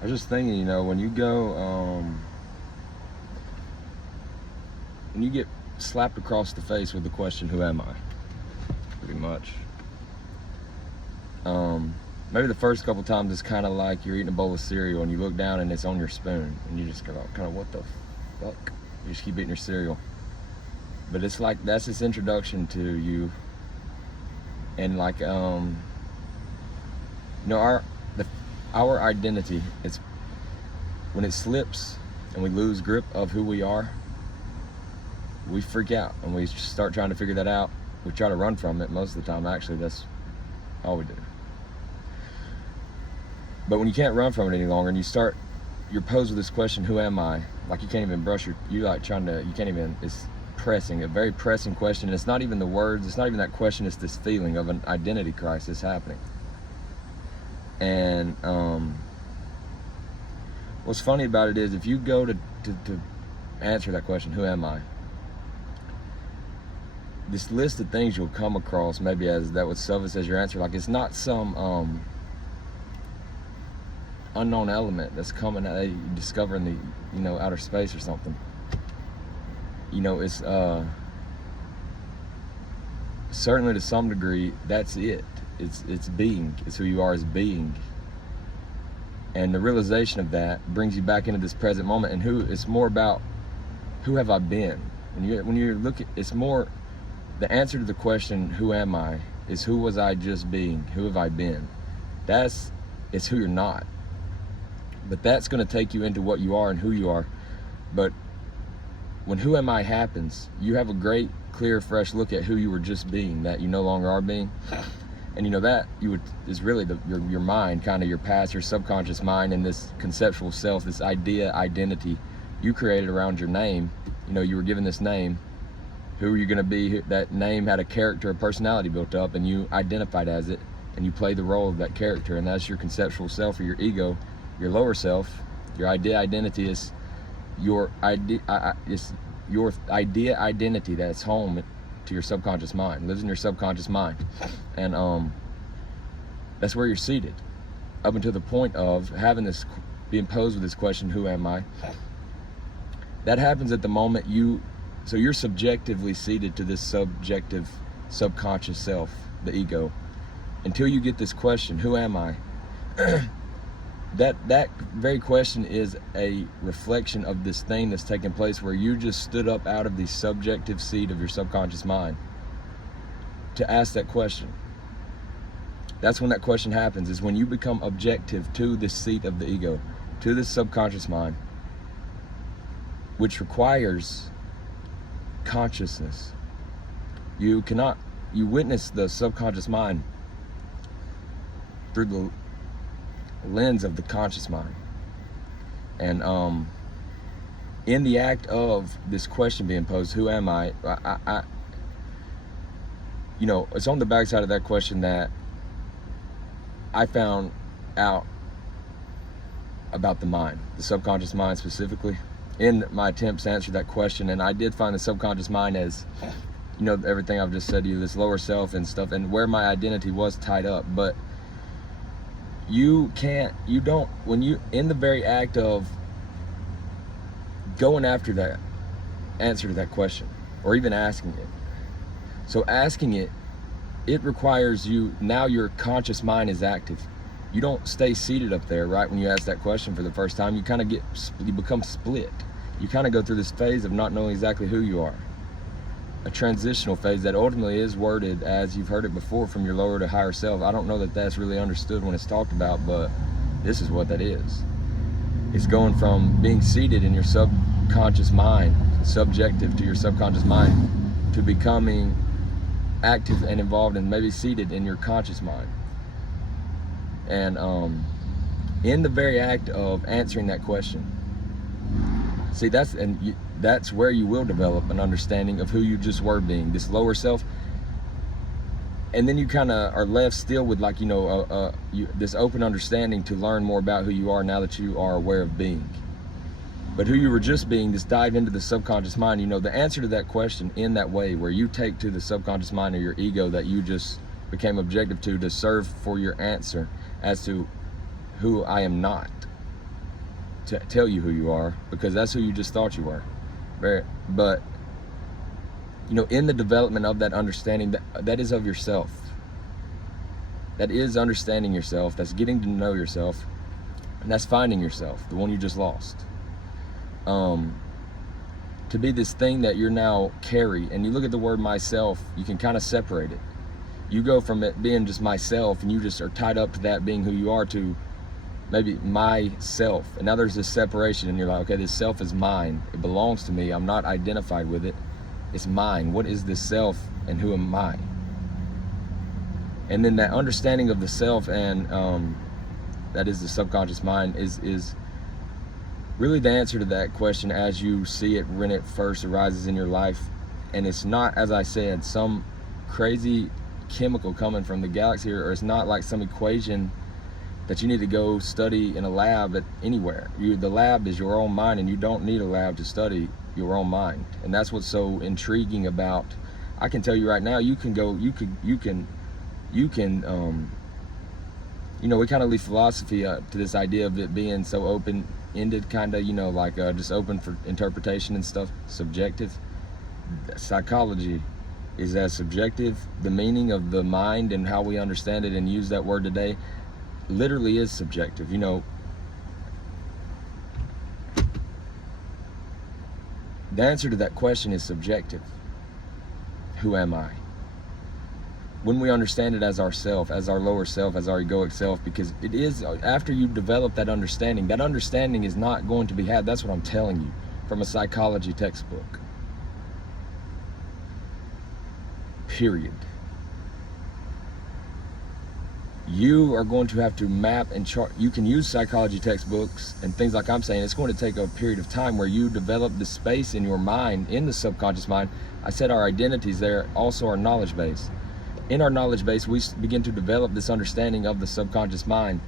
I was just thinking, you know, when you go, when you get slapped across the face with the question, who am I? Pretty much. Maybe the first couple times it's kind of like you're eating a bowl of cereal and you look down and it's on your spoon and you just go, kind of, what the fuck? You just keep eating your cereal. But it's like, that's this introduction to you. And like, you know, our identity, it's when it slips and we lose grip of who we are, we freak out and we start trying to figure that out. We try to run from it most of the time. Actually, that's all we do. But when you can't run from it any longer and you're posed with this question, who am I? Like you can't even you can't even, it's pressing, a very pressing question. And it's not even the words, it's not even that question, it's this feeling of an identity crisis happening. And what's funny about it is if you go to answer that question, who am I? This list of things you'll come across maybe as that would serve as your answer, like it's not some unknown element that's coming that you discover in the, you know, outer space or something. You know, it's certainly to some degree that's it. It's being. It's who you are as being. And the realization of that brings you back into this present moment. And it's more about who have I been. When you look at, it's more the answer to the question, who am I, is who was I just being? Who have I been? It's who you're not. But that's going to take you into what you are and who you are. But when who am I happens, you have a great, clear, fresh look at who you were just being, that you no longer are being. And you know that is really your mind, kind of your past, your subconscious mind, and this conceptual self, this idea, identity you created around your name. You know, you were given this name. Who are you going to be? That name had a character, a personality built up, and you identified as it, and you play the role of that character, and that's your conceptual self or your ego. Your lower self, your identity is your idea identity that's home to your subconscious mind, lives in your subconscious mind. And that's where you're seated up until the point of having this, being posed with this question, who am I? That happens at the moment so you're subjectively seated to this subjective subconscious self, the ego, until you get this question, who am I? That very question is a reflection of this thing that's taking place where you just stood up out of the subjective seat of your subconscious mind to ask that question. That's when that question happens, is when you become objective to this seat of the ego, to this subconscious mind, which requires consciousness. You witness the subconscious mind through the lens of the conscious mind. And in the act of this question being posed, who am I, you know, it's on the backside of that question that I found out about the mind, the subconscious mind specifically, in my attempts to answer that question. And I did find the subconscious mind as, you know, everything I've just said to you, this lower self and stuff, and where my identity was tied up. But when you in the very act of going after that answer to that question, or even asking it. So asking it requires now your conscious mind is active. You don't stay seated up there, right? When you ask that question for the first time, you become split. You kind of go through this phase of not knowing exactly who you are. A transitional phase that ultimately is worded as you've heard it before, from your lower to higher self. I don't know that that's really understood when it's talked about, but this is what that is. It's going from being seated in your subconscious mind, subjective to your subconscious mind, to becoming active and involved and maybe seated in your conscious mind. And in the very act of answering that question, see, that's where you will develop an understanding of who you just were being, this lower self. And then you kind of are left still with, like, you know, this open understanding to learn more about who you are now that you are aware of being. But who you were just being, just dive into the subconscious mind. You know, the answer to that question in that way, where you take to the subconscious mind or your ego that you just became objective to serve for your answer as to who I am not. tell you who you are, because that's who you just thought you were. But you know, in the development of that understanding, that is of yourself. That is understanding yourself. That's getting to know yourself, and that's finding yourself, the one you just lost. To be this thing that you're now carry, and you look at the word myself, you can kind of separate it. You go from it being just myself, and you just are tied up to that being who you are, to maybe myself. And now there's this separation, and you're like, okay, this self is mine. It belongs to me. I'm not identified with it. It's mine. What is this self, and who am I? And then that understanding of the self, and that is the subconscious mind, is really the answer to that question as you see it when it first arises in your life. And it's not, as I said, some crazy chemical coming from the galaxy, or it's not like some equation that you need to go study in a lab at anywhere. The lab is your own mind, and you don't need a lab to study your own mind. And that's what's so intriguing about, I can tell you right now, you can you know, we kind of leave philosophy to this idea of it being so open-ended, kind of, you know, like just open for interpretation and stuff, subjective. Psychology is as subjective. The meaning of the mind and how we understand it and use that word today literally is subjective. You know, the answer to that question is subjective. Who am I? When we understand it as ourself, as our lower self, as our egoic self, because it is, after you develop that understanding is not going to be had. That's what I'm telling you from a psychology textbook. Period. You are going to have to map and chart. You can use psychology textbooks and things like I'm saying. It's going to take a period of time where you develop the space in your mind, in the subconscious mind. I said our identities there, also our knowledge base. In our knowledge base, we begin to develop this understanding of the subconscious mind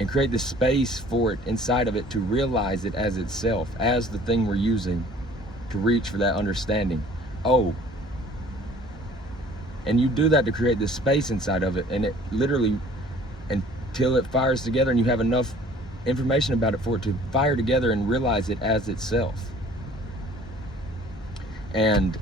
and create this space for it inside of it to realize it as itself, as the thing we're using to reach for that understanding. Oh, and you do that to create this space inside of it, and it literally, until it fires together and you have enough information about it for it to fire together and realize it as itself. And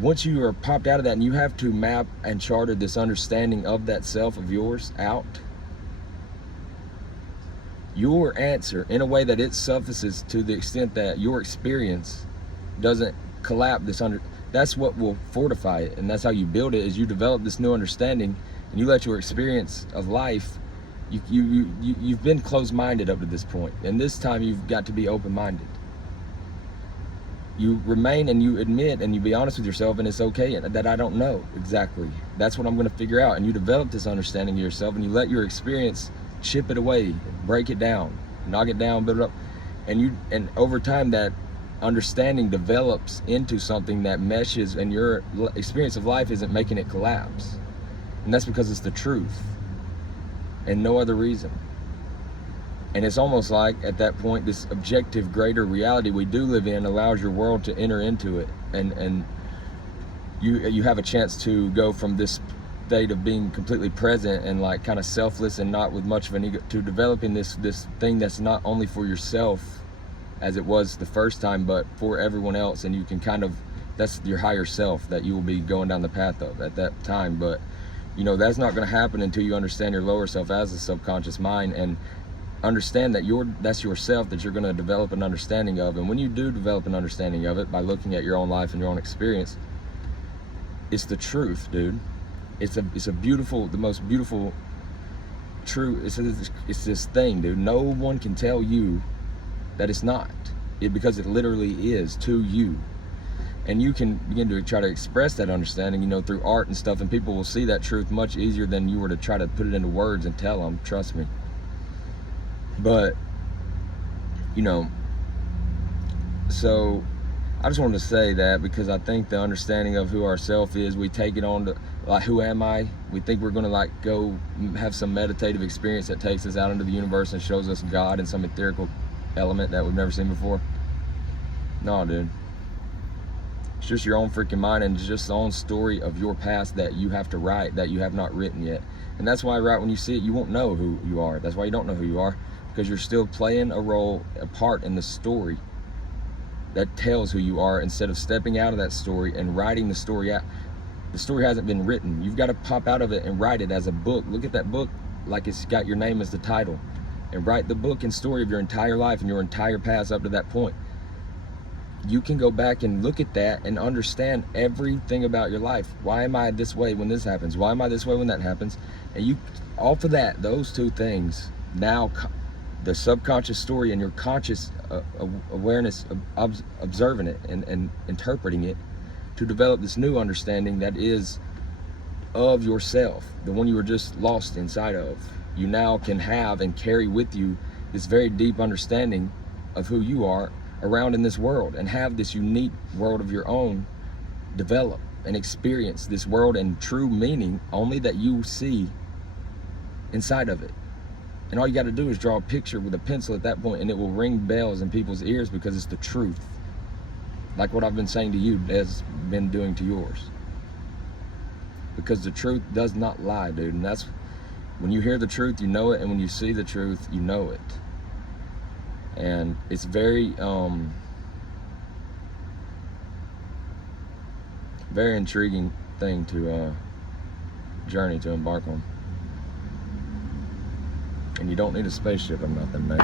once you are popped out of that and you have to map and charter this understanding of that self of yours out, your answer, in a way that it surfaces to the extent that your experience doesn't collapse that's what will fortify it. And that's how you build it, is you develop this new understanding and you let your experience of life, you've been closed-minded up to this point, and this time you've got to be open-minded. You remain and you admit and you be honest with yourself, and it's okay that I don't know exactly. That's what I'm going to figure out. And you develop this understanding of yourself, and you let your experience chip it away, break it down, knock it down, build it up. And over time that understanding develops into something that meshes, and your experience of life isn't making it collapse. And that's because it's the truth and no other reason. And it's almost like, at that point, this objective greater reality we do live in allows your world to enter into it, and you have a chance to go from this state of being completely present and like kind of selfless and not with much of an ego, to developing this thing that's not only for yourself as it was the first time, but for everyone else. And you can kind of, that's your higher self that you will be going down the path of at that time. But you know, that's not going to happen until you understand your lower self as a subconscious mind, and understand that that's yourself that you're going to develop an understanding of. And when you do develop an understanding of it by looking at your own life and your own experience, it's the truth, dude. It's a beautiful, the most beautiful truth. It's this thing, dude. No one can tell you that it's not it, because it literally is to you. And you can begin to try to express that understanding, you know, through art and stuff, and people will see that truth much easier than you were to try to put it into words and tell them, trust me. But, you know, so I just wanted to say that, because I think the understanding of who our self is, we take it on to, like, who am I? We think we're going to, like, go have some meditative experience that takes us out into the universe and shows us God in some etherical element that we've never seen before. No, dude. It's just your own freaking mind, and it's just the own story of your past that you have to write, that you have not written yet. And that's why right when you see it, you won't know who you are. That's why you don't know who you are. because you're still playing a part in the story that tells who you are, instead of stepping out of that story and writing the story out. The story hasn't been written. You've got to pop out of it and write it as a book. Look at that book like it's got your name as the title, and write the book and story of your entire life and your entire past up to that point. You can go back and look at that and understand everything about your life. Why am I this way when this happens? Why am I this way when that happens? And you, off of that, those two things, now the subconscious story and your conscious awareness of observing it and interpreting it, to develop this new understanding that is of yourself, the one you were just lost inside of. You now can have and carry with you this very deep understanding of who you are around in this world, and have this unique world of your own develop and experience this world and true meaning only that you see inside of it. And all you got to do is draw a picture with a pencil at that point, and it will ring bells in people's ears, because it's the truth. Like what I've been saying to you has been doing to yours. Because the truth does not lie, dude. And that's, when you hear the truth, you know it. And when you see the truth, you know it. And it's very, very intriguing thing to journey to embark on. And you don't need a spaceship or nothing, mate.